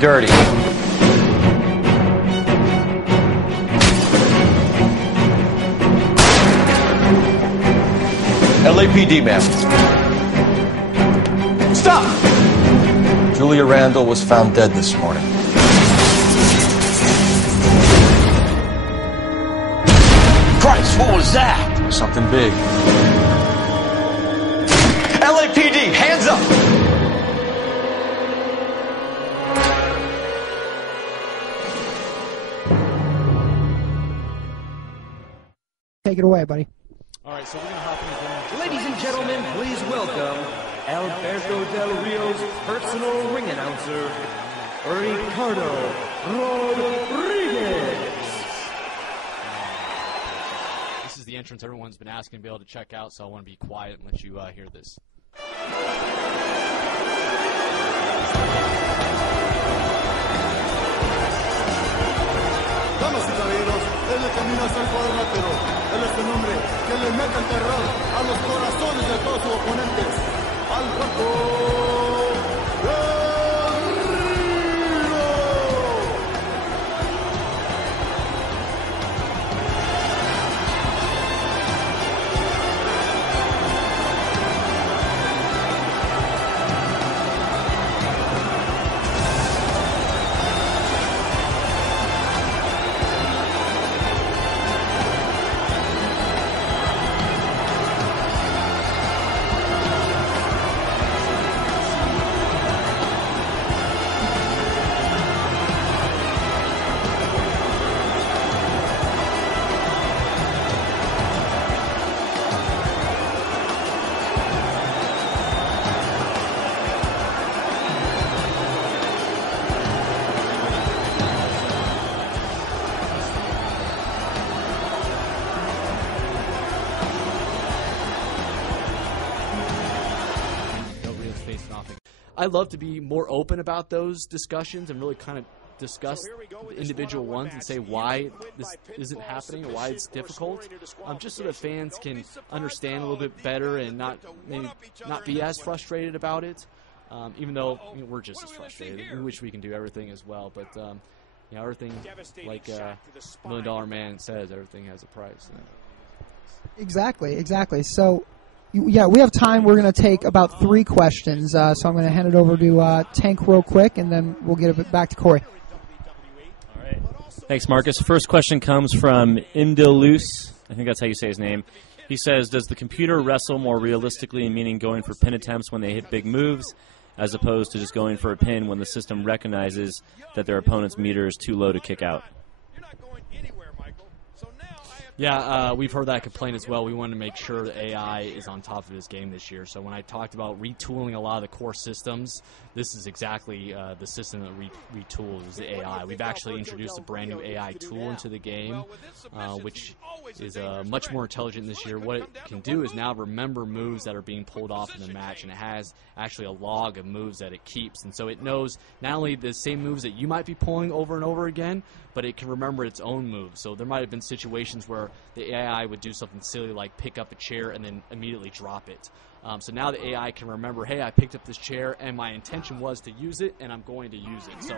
dirty. LAPD, ma'am. Stop! Julia Randall was found dead this morning. Christ, what was that? Something big. LAPD, hands up! Take it away, buddy. All right, so we're going to hop into Ladies and gentlemen, please welcome Alberto Del Rio's personal ring announcer, Ricardo Rodriguez. This is the entrance everyone's been asking to be able to check out, so I want to be quiet and let you hear this. Damas y caballeros, él le camina hacia el cuadrilátero. Él es el hombre que le mete el terror a los corazones de todos sus oponentes. Alberto Del Rio. I'd love to be more open about those discussions and really kind of discuss the individual ones and say why this isn't happening or why it's difficult, just so that fans can understand a little bit better and not be as frustrated about it. Even though we're just as frustrated, we wish we can do everything as well. But everything, like $1 Million Man says, everything has a price. Exactly. So, yeah, we have time. We're going to take about 3 questions. So I'm going to hand it over to Tank real quick, and then we'll get it back to Corey. All right. Thanks, Marcus. First question comes from Indolus. I think that's how you say his name. He says, does the computer wrestle more realistically, meaning going for pin attempts when they hit big moves, as opposed to just going for a pin when the system recognizes that their opponent's meter is too low to kick out? Yeah, we've heard that complaint as well. We want to make sure the AI is on top of this game this year. So when I talked about retooling a lot of the core systems, this is exactly the system that retools is the AI. We've actually introduced a brand new AI tool into the game, which is much more intelligent this year. What it can do is now remember moves that are being pulled off in the match, and it has actually a log of moves that it keeps. And so it knows not only the same moves that you might be pulling over and over again, but it can remember its own moves. So there might have been situations where the AI would do something silly like pick up a chair and then immediately drop it. So now the AI can remember, hey, I picked up this chair and my intention was to use it and I'm going to use it. So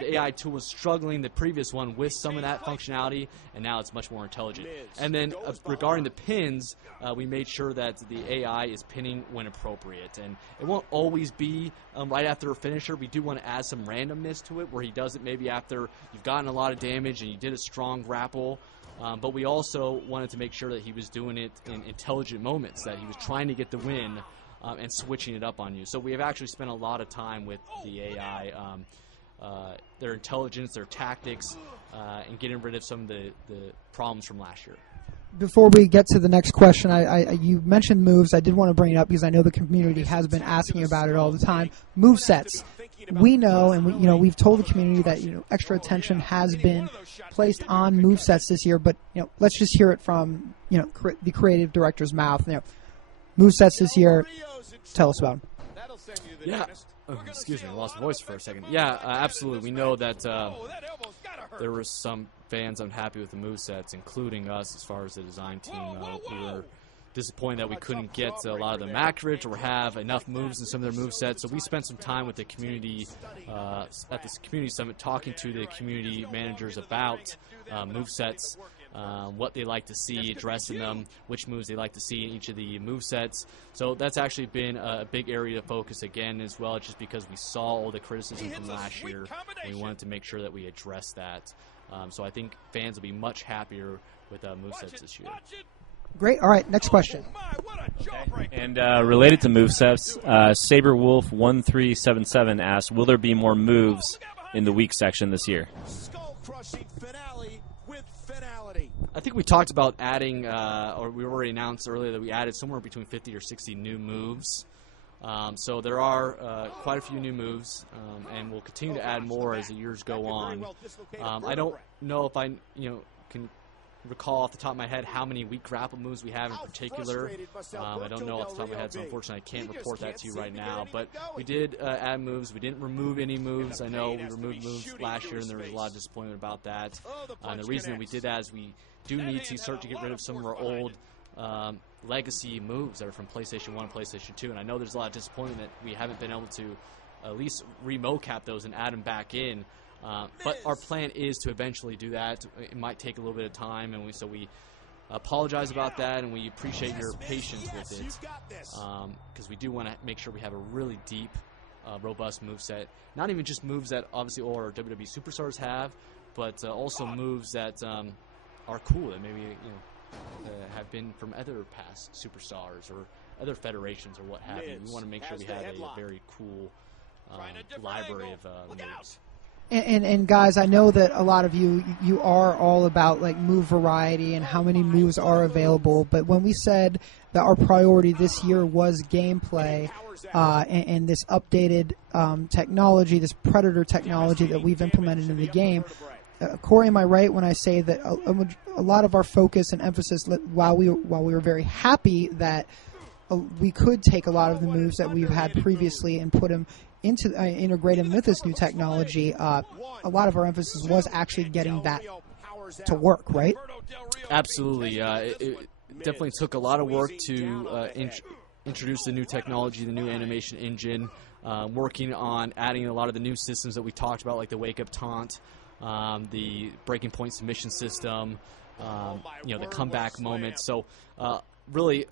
the AI tool was struggling, the previous one, with some of that functionality, and now it's much more intelligent. And then regarding the pins, we made sure that the AI is pinning when appropriate. And it won't always be right after a finisher. We do want to add some randomness to it where he does it maybe after you've gotten a lot of damage and you did a strong grapple. But we also wanted to make sure that he was doing it in intelligent moments, that he was trying to get the win and switching it up on you. So we have actually spent a lot of time with the AI, their intelligence, their tactics, and getting rid of some of the problems from last year. Before we get to the next question, you mentioned moves. I did want to bring it up because I know the community has been asking about it all the time. Move sets. We know, and we've told the community that extra attention has been placed on move sets this year. But let's just hear it from the creative director's mouth. Move sets this year. Tell us about them. Yeah. Oh, excuse me, I lost my voice for a second. Yeah, absolutely. We know that there were some fans unhappy with the movesets, including us as far as the design team. We were disappointed that we couldn't get a lot of them accurate or have enough moves in some of their movesets. So we spent some time with the community at this community summit talking to the community managers about movesets, what they like to see, addressing them, which moves they like to see in each of the movesets. So that's actually been a big area to focus again as well, just because we saw all the criticism from last year, and we wanted to make sure that we address that. So I think fans will be much happier with movesets this year. Great. All right, next question. And related to movesets, SaberWolf1377 asks, will there be more moves in the weak section this year? I think we talked about adding, or we already announced earlier that we added somewhere between 50 or 60 new moves. So there are quite a few new moves, and we'll continue to add more as the years go on. I don't know if I can recall off the top of my head how many weak grapple moves we have in particular. I don't know off the top of my head, so unfortunately I can't report that to you right now. But we did add moves. We didn't remove any moves. I know we removed moves last year, and there was a lot of disappointment about that. And the reason that we did that is we do need to start to get rid of some of our old legacy moves that are from PlayStation 1 and PlayStation 2. And I know there's a lot of disappointment that we haven't been able to at least re-mocap those and add them back in. But our plan is to eventually do that. It might take a little bit of time, and so we apologize about that, and we appreciate your patience with it, because we do want to make sure we have a really deep, robust moveset. Not even just moves that obviously all our WWE superstars have, but also moves that are cool, that maybe have been from other past superstars or other federations or what have you. We want to make sure we have a very cool library of moves. And guys, I know that a lot of you are all about like move variety and how many moves are available. But when we said that our priority this year was gameplay and this updated technology, this Predator technology that we've implemented in the game, Corey, am I right when I say that a lot of our focus and emphasis, while we were very happy that we could take a lot of the moves that we've had previously and put them into integrate them with this new technology, a lot of our emphasis was actually getting that to work, right? Absolutely. It definitely took a lot of work to introduce the new technology, the new animation engine, working on adding a lot of the new systems that we talked about, like the wake-up taunt, the breaking point submission system, the comeback moment. So really,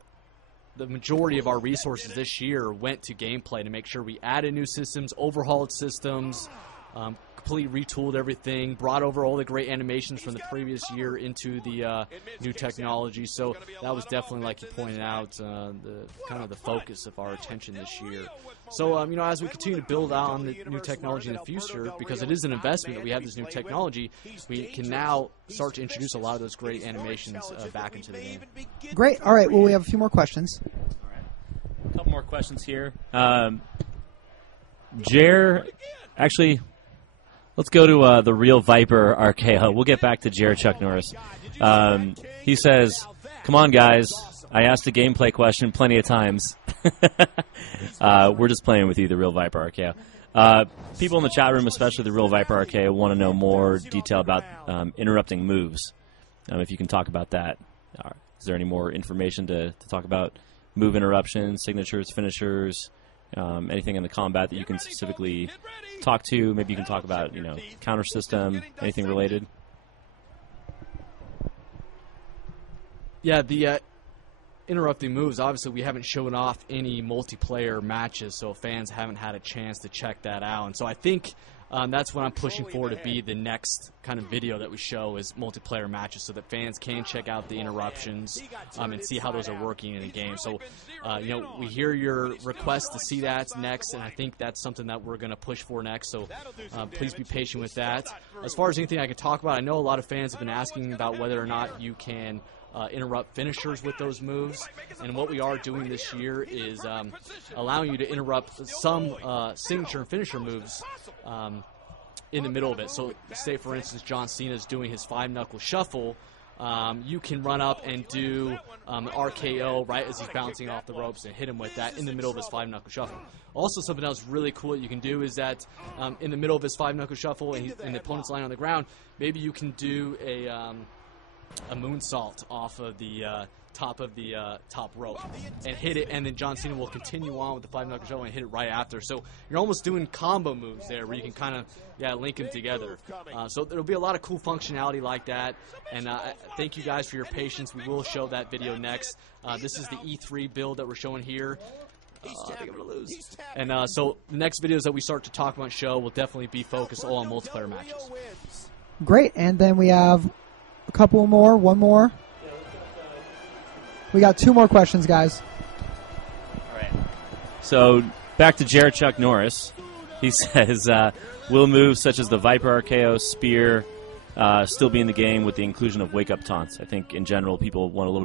the majority of our resources this year went to gameplay to make sure we added new systems, overhauled systems, completely retooled everything, brought over all the great animations from the previous year into the new technology. So that was definitely, like you pointed out, the focus of our attention this year. So, as we continue to build out on the new technology in the future, because it is an investment that we have this new technology, we can now start to introduce a lot of those great animations back into the game. Great. All right. Well, we have a few more questions. All right. A couple more questions here. Actually, let's go to the Real Viper RKO. We'll get back to Jared Chuck Norris. He says, come on, guys. I asked a gameplay question plenty of times. We're just playing with you, the Real Viper RKO. People in the chat room, especially the Real Viper RKO, want to know more detail about interrupting moves. If you can talk about that. Is there any more information to talk about move interruptions, signatures, finishers, anything in the combat that you can specifically talk to? Maybe you can talk about, counter system, anything related? Yeah, the interrupting moves, obviously we haven't shown off any multiplayer matches, so fans haven't had a chance to check that out. And so I think that's what I'm pushing for to be the next kind of video that we show is multiplayer matches, so that fans can check out the interruptions and see how those are working in a game. So, we hear your request to see that next, and I think that's something that we're going to push for next. So please be patient with that. As far as anything I can talk about, I know a lot of fans have been asking about whether or not you can interrupt finishers with those moves, and what we are doing this year is allowing you to interrupt some signature and finisher moves in the middle of it. So say, for instance, John Cena is doing his 5-knuckle shuffle. You can run up and do an RKO right as he's bouncing off the ropes and hit him with that in the middle of his 5-knuckle shuffle. Also, something else really cool that you can do is that in the middle of his 5-knuckle shuffle and the opponent's lying on the ground, maybe you can do a moonsault off of the top of the top rope and hit it, and then John Cena will continue on with the 5-knuckle show and hit it right after. So you're almost doing combo moves there where you can kind of link them together. So there'll be a lot of cool functionality like that, and thank you guys for your patience. We will show that video next. This is the E3 build that we're showing here. I think I'm going to lose. And so the next videos that we start to talk about show will definitely be focused all on multiplayer matches. Great, and then we have a couple more, one more. We got 2 more questions, guys. All right. So back to Jared Chuck Norris. He says, will moves such as the Viper RKO, Spear still be in the game with the inclusion of wake-up taunts? I think in general people want a little bit